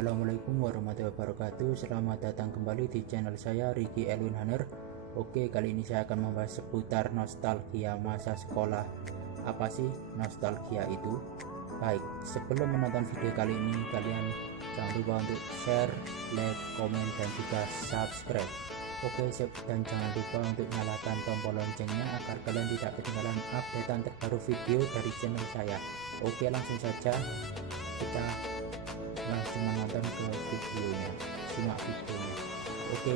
Assalamualaikum warahmatullahi wabarakatuh. Selamat datang kembali di channel saya, Ricky Elwin Hanner. Oke, kali ini saya akan membahas seputar nostalgia masa sekolah. Apa sih nostalgia itu? Baik, sebelum menonton video kali ini, kalian jangan lupa untuk share, like, komen, dan juga subscribe. Oke, dan jangan lupa untuk nyalakan tombol loncengnya agar kalian tidak ketinggalan updatean terbaru video dari channel saya. Oke, langsung saja kita langsung menonton ke videonya, simak videonya. Oke,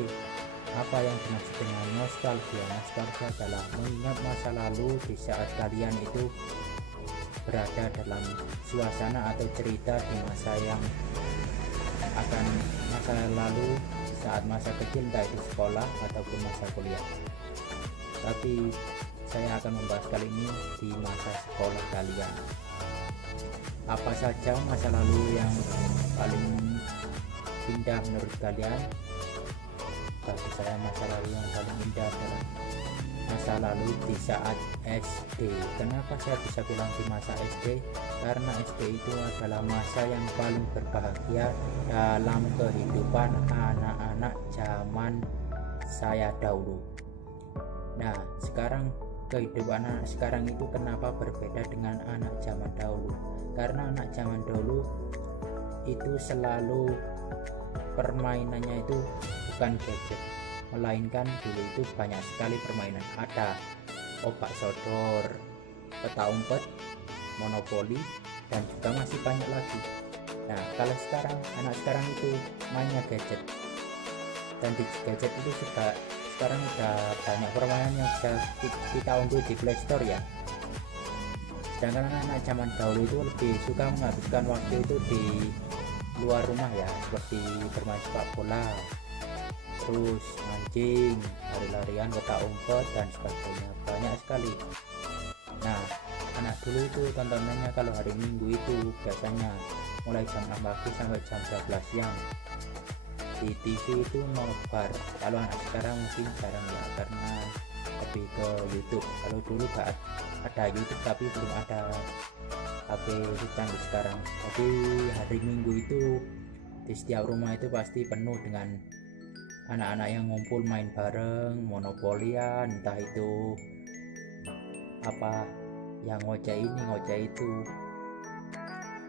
apa yang dimaksud dengan nostalgia? Nostalgia adalah mengingat masa lalu di saat kalian itu berada dalam suasana atau cerita di masa yang akan masa lalu saat masa kecil, entah itu sekolah ataupun masa kuliah. Tapi saya akan membahas kali ini di masa sekolah kalian. Apa saja masa lalu yang paling indah menurut kalian? Bagi saya masa lalu yang paling indah adalah masa lalu di saat SD. Kenapa saya bisa bilang di masa SD? Karena SD itu adalah masa yang paling berbahagia dalam kehidupan anak-anak zaman saya dahulu. Nah, sekarang kehidupan anak sekarang itu kenapa berbeda dengan anak zaman dahulu? Karena anak zaman dahulu itu selalu permainannya itu bukan gadget, melainkan dulu itu banyak sekali permainan. Ada obak sodor, peta umpet, monopoli, dan juga masih banyak lagi. Nah, kalau sekarang anak sekarang itu mainnya gadget, dan di gadget itu juga sekarang udah banyak permainan yang bisa kita unduh di Play Store ya. Sedangkan anak-anak zaman dahulu itu lebih suka menghabiskan waktu itu di luar rumah ya, seperti bermain sepak bola, terus mancing, lari-larian, peta umpet, dan sebagainya. Banyak sekali. Nah, anak dulu itu tontonannya kalau hari Minggu itu biasanya mulai jam 6 pagi sampai jam 12 siang. Di TV itu nobar. Kalau anak sekarang mungkin jarang ya, karena lebih ke YouTube. Kalau dulu gak ada YouTube tapi belum ada HP canggih sekarang. Jadi hari Minggu itu di setiap rumah itu pasti penuh dengan anak-anak yang ngumpul main bareng, monopolian, entah itu apa yang ngoceh ini ngoceh itu.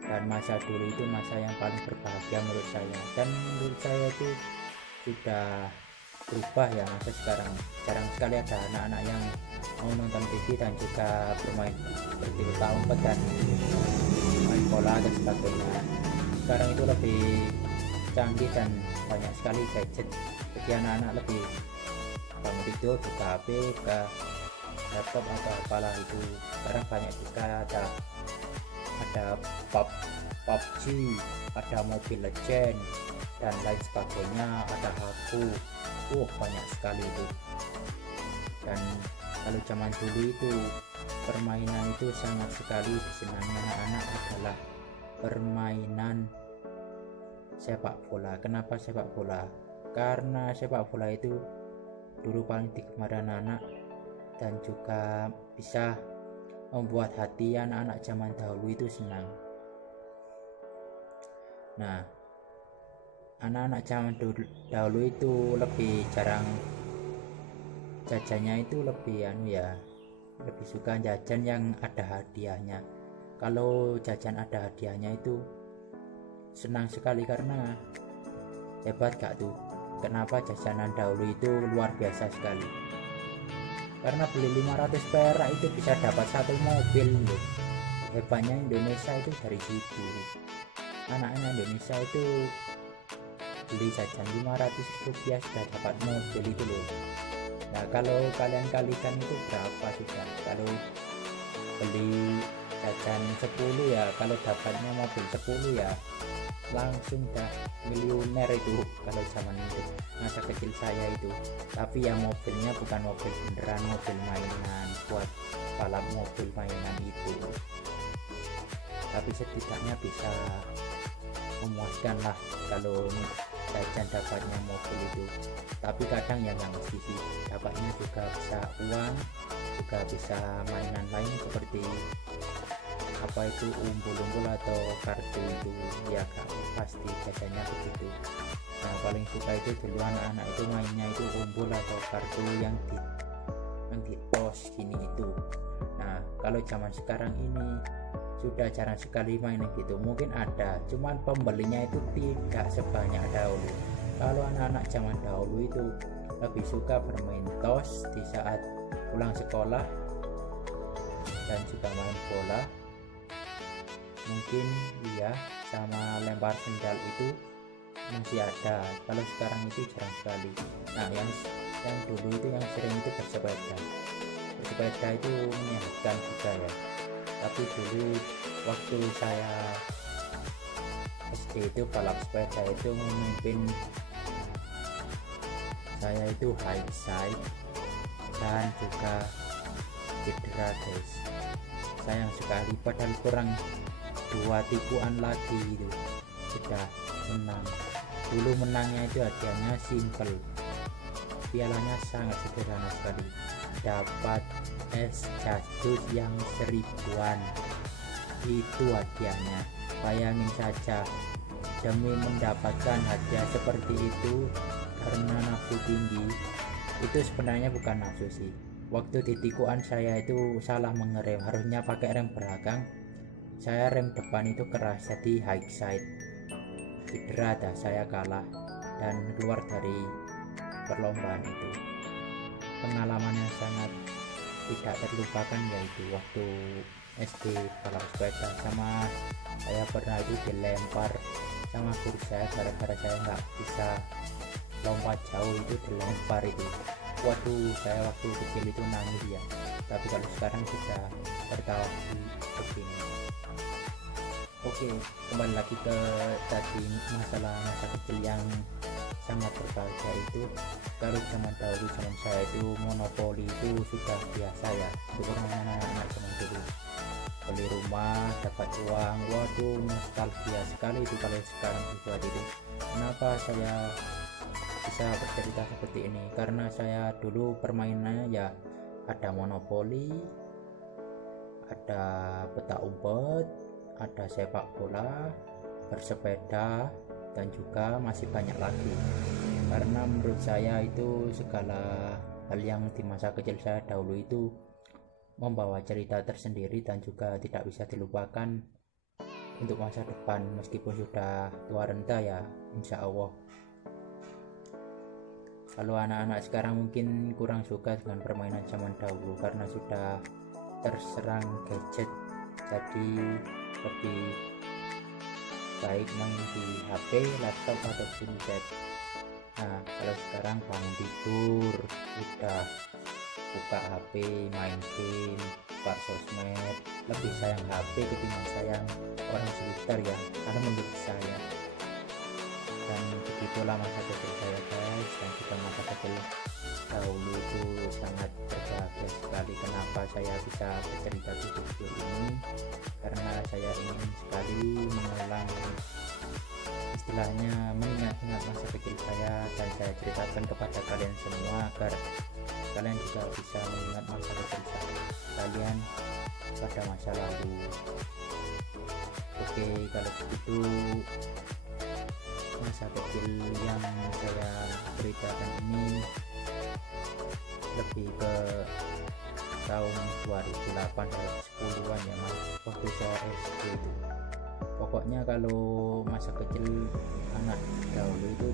Dan masa dulu itu masa yang paling berbahagia menurut saya, dan menurut saya itu sudah berubah ya masa sekarang. Jarang sekali ada anak-anak yang mau nonton TV dan juga bermain seperti peta umpet dan main bola dan sebagainya. Sekarang itu lebih canggih dan banyak sekali gadget, jadi anak-anak lebih bangun tidur buka HP, buka laptop atau apalah itu. Sekarang banyak juga ada PUBG, ada Mobile Legend dan lain sebagainya, ada Haku. Banyak sekali itu. Dan kalau zaman dulu itu permainan itu sangat sekali disenangi anak-anak adalah permainan sepak bola. Kenapa sepak bola? Karena sepak bola itu dulu paling digemari anak-anak dan juga bisa membuat hati anak-anak zaman dahulu itu senang. Nah, anak-anak zaman dahulu itu lebih jarang jajannya, itu lebih lebih suka jajan yang ada hadiahnya. Kalau jajan ada hadiahnya itu senang sekali, karena hebat gak tuh, kenapa jajanan dahulu itu luar biasa sekali. Karena beli 500 perak itu bisa dapat satu mobil loh. Hebatnya Indonesia itu dari situ. Anak-anak Indonesia itu beli jajan 500 rupiah sudah dapat mobil itu loh. Nah, kalau kalian kalikan itu berapa sudah? Kalau beli jajan 10 ya, kalau dapatnya mobil 10 ya langsung dah miliuner itu kalau zaman itu masa kecil saya itu. Tapi ya mobilnya bukan mobil beneran, mobil mainan, buat balap mobil mainan itu. Tapi setidaknya bisa memuaskan lah kalau jajan dapatnya mobil itu. Tapi kadang ya nggak mesti sih, dapatnya juga bisa uang, juga bisa mainan lain seperti apa itu umpul-umpul atau kartu itu ya kak. pasti biasanya begitu. Nah, paling suka itu dulu anak-anak itu mainnya itu umbul atau kartu yang di pos gini itu. Nah, kalau zaman sekarang ini sudah jarang sekali main gitu. Mungkin ada, cuman pembelinya itu tidak sebanyak dahulu. Kalau anak-anak zaman dahulu itu lebih suka bermain tos di saat pulang sekolah dan juga main bola, mungkin iya, sama lempar sendal itu masih ada. Kalau sekarang itu jarang sekali. Nah, yang dulu itu yang sering itu bersepeda itu menyehatkan juga ya. Tapi dulu waktu saya SD itu balap sepeda itu memimpin saya itu high side dan juga cedera guys, sayang sekali, padahal kurang 2 tipuan lagi itu sudah menang. Dulu menangnya itu hadiahnya simple, pialanya sangat sederhana sekali, dapat es jadus yang 1000-an itu hadiahnya. Bayangin saja, demi mendapatkan hadiah seperti itu karena nafsu tinggi. Itu sebenarnya bukan nafsu sih, waktu di tikuan saya itu salah mengerem, harusnya pakai rem belakang, saya rem depan itu keras jadi high side, cedera dah, saya kalah dan keluar dari perlombaan itu. Pengalaman yang sangat tidak terlupakan yaitu waktu SD balap sepeda, sama saya pernah itu dilempar sama guru saya gara-gara saya nggak bisa lompat jauh, itu dilempar itu. Waduh, saya waktu kecil itu nangis ya, tapi kalau sekarang sudah tertawa begini. Oke, kembali lagi ke tadi masalah masa kecil yang sangat berbahagia itu. Kalau zaman dahulu, zaman saya itu monopoli itu sudah biasa ya untuk anak-anak zaman dulu. Beli rumah dapat uang, waduh nostalgia sekali itu kalau sekarang dibuat itu. Kenapa saya bisa bercerita seperti ini? Karena saya dulu permainannya ya ada monopoli, ada petak umpet, ada sepak bola, bersepeda, dan juga masih banyak lagi. Karena menurut saya itu segala hal yang di masa kecil saya dahulu itu membawa cerita tersendiri dan juga tidak bisa dilupakan untuk masa depan, meskipun sudah tua renta ya insya Allah. Kalau anak-anak sekarang mungkin kurang suka dengan permainan zaman dahulu karena sudah terserang gadget, jadi lebih baik main di HP, laptop, ataupun tablet. Nah, kalau sekarang bangun tidur udah buka HP, main game, buka sosmed, lebih sayang HP ketimbang sayang orang sekitar ya, karena menurut saya. Dan begitulah masa kecil saya guys, dan juga masa kecil dahulu itu sangat berbahagia sekali. Kenapa saya bisa bercerita di video ini? Karena saya ingin sekali mengulang, istilahnya mengingat-ingat masa kecil saya, dan saya ceritakan kepada kalian semua agar kalian juga bisa mengingat masa kecil kalian pada masa lalu. Oke, kalau begitu masa kecil yang saya ceritakan ini lebih ke tahun 2008 atau 10-an ya mas, waktu saya SD itu. Pokoknya kalau masa kecil anak dahulu itu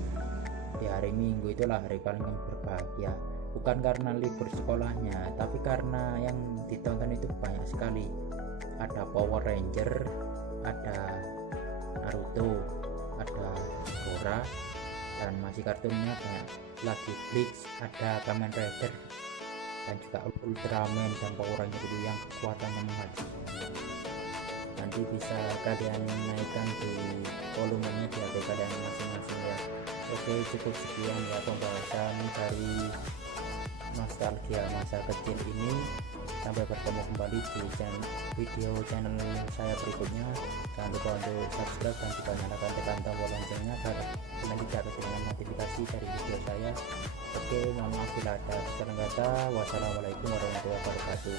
di hari Minggu itulah hari paling berbahagia, bukan karena libur sekolahnya, tapi karena yang ditonton itu banyak sekali. Ada Power Ranger, ada Naruto, ada Dora, dan masih kartunnya banyak lagi, Bleach, ada Kamen Rider, dan juga Ultraman dan Power Ranger itu yang kekuatannya menghabis. Nanti bisa kalian naikkan di volumenya di HP kalian masing-masing ya. Oke, cukup sekian ya pembahasan dari nostalgia masa kecil ini. Sampai bertemu kembali di video channel saya berikutnya. Jangan lupa untuk subscribe dan juga nyalakan tekan tombol loncengnya agar kalian tidak ketinggalan notifikasi dari video saya. Oke, mohon maaf bila ada kesalahan kata. Wassalamualaikum warahmatullahi wabarakatuh.